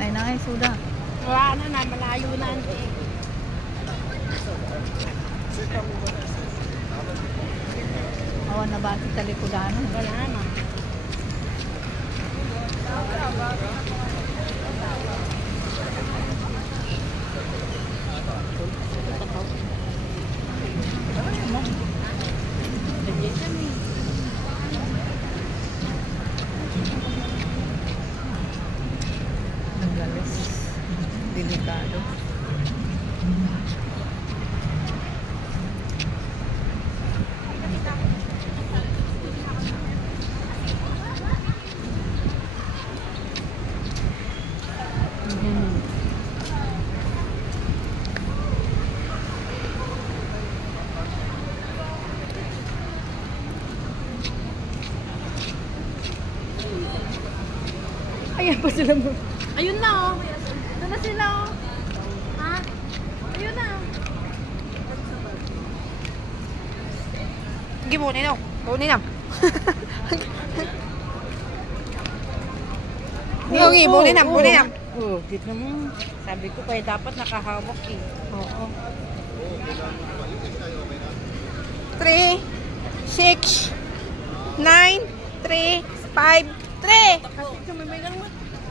Ay na ay, suda. Wala na, malayo na. Awan na ba si talikudan? Wala na. Ang galis. Delikado. Ayan pa sila mo. Ayun na oh. Doon na sila oh. Ha? Ayun na oh. Sige, bunin na. Bunin na. Okay, bunin na. Bunin na. Oh, dito mo. Sabi ko kaya dapat nakahawak eh. Oo. 3, 6, 9, 3, 5, 3,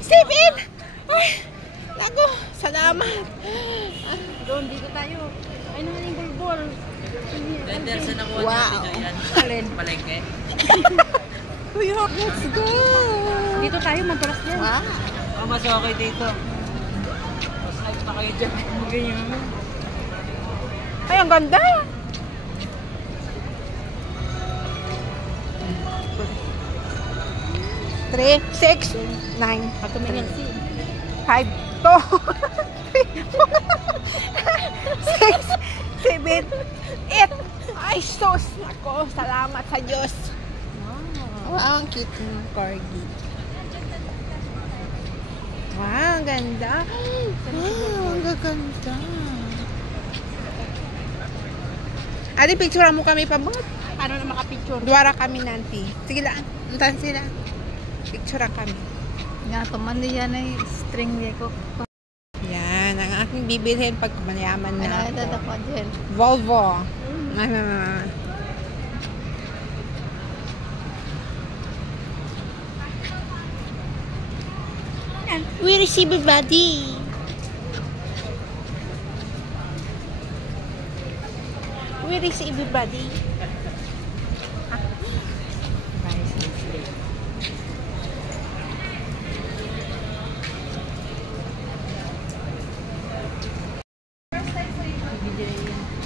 7! Ay, lago. Salamat. Doon, dito tayo. Ay naman yung bulbol. Anderson ang Wow. natin yan. Alin? Palengke. Let's go. Dito tayo, madalas yan. Wow. Oh, mas okay dito. Mas hype pa kayo dyan. Ganyan. Ay, ang ganda. Three, 6, 9, Pag tumingin si. 5, 2, 6, 7, 8. Ay, sus. Ako, salamat sa Diyos. Wow, ang cute ng corgi. Wow, ang ganda. Wow, ang gaganda. Adi, picturean mo kami pa ba? Paano na makapicture? Duwara kami nanti. Sige lang. Luntan sila. Picturean kami. Nga, tuman yan ay string ko. Yan, ang aking bibilhin pag mayaman Ay na nakita ako. ko dyan. Volvo. We receive a body. We receive a body.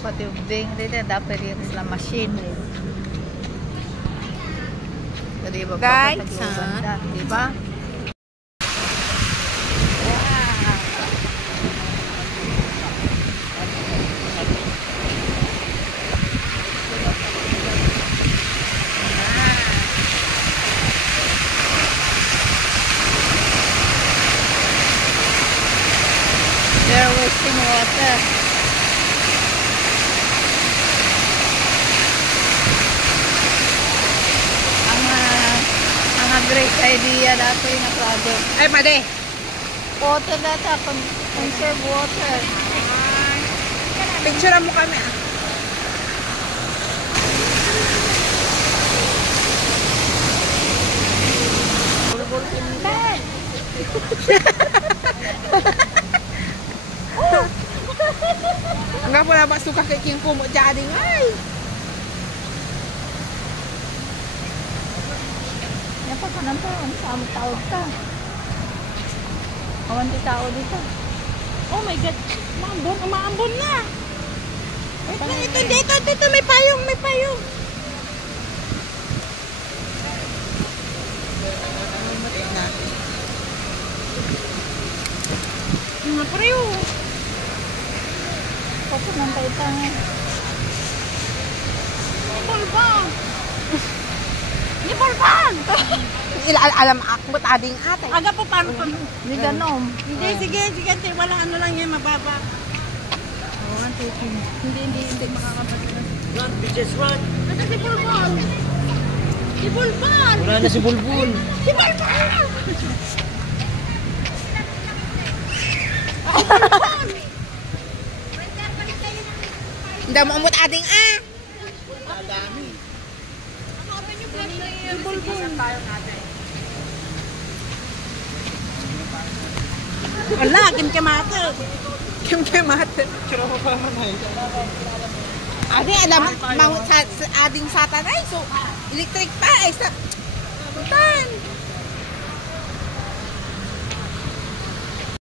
Pati ubing dito, dapat rin sila machine. Jadi ba Guys, di ba? They're wasting water. Ang great idea dato yung project. Ay, made. Water data, conserve water. Picturean mo kami. Bulbol pintan. Enggak pula suka kay king ko mo jadi ay. Yan pa ka naman, tawag ka. Kawanti tao dito. Oh my God. Umaambon na. Dito, may payong, may payong. Mga pareho. Kasi nang tayo Bulbol. Ni bulbol. Alam ako ading ate. Aga po paano pa? Hindi ganom. Hindi, sige. Walang ano lang yan, mababa. Hindi makakapagod. Run, bitches, run! Nasa si Bulbol! Si Bulbol! Wala na si Bulbul. Si Bulbol! Hindi mo umot ading ah. Wala, kimkemate. Kim-kimate. Kira ko pa naman ay. Ading alam, ading satan ay so electric pa ay sa. Butan.